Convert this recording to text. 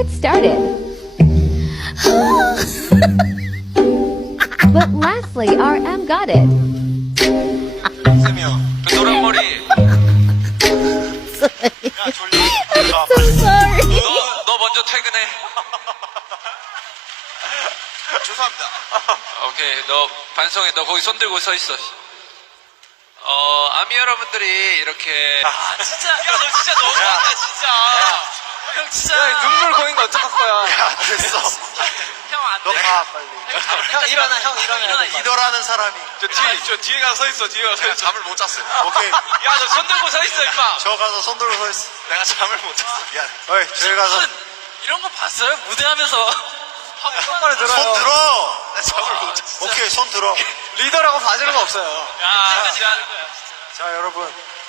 it started. But lastly, RM got it. 쌤이요. 그 노란 머리. 야, 졸리. So sorry. 너 먼저 퇴근해. 죄송합니다. 오케이, 너 반성해. 너 거기 손 들고 서 있어. 아미 여러분들이 이렇게. 진짜, 야, 너 진짜 너무한다, 진짜. 형, 진짜. 야, 눈물 고인 거 어떡할 거야. 야, 됐어. 형, 안 너 돼. 가, 빨리. 형, 일어나, 형, 일어나. 리더라는 사람이. 저 뒤에 가서 서 있어, 뒤에 가서 서 있어. 잠을 못 잤어요. 오케이. 야, 너 손 들고 서 있어, 임마. 저 가서 손 들고 서 있어. 내가 잠을 못 잤어. 미안. 어이, 저기 가서. 무슨 이런 거 봤어요? 무대하면서. 손발을 손 들어! 나 잠을 못 잤어. 오케이, 손 들어. 리더라고 봐주는 거 없어요. 야, 진짜. 자, 여러분.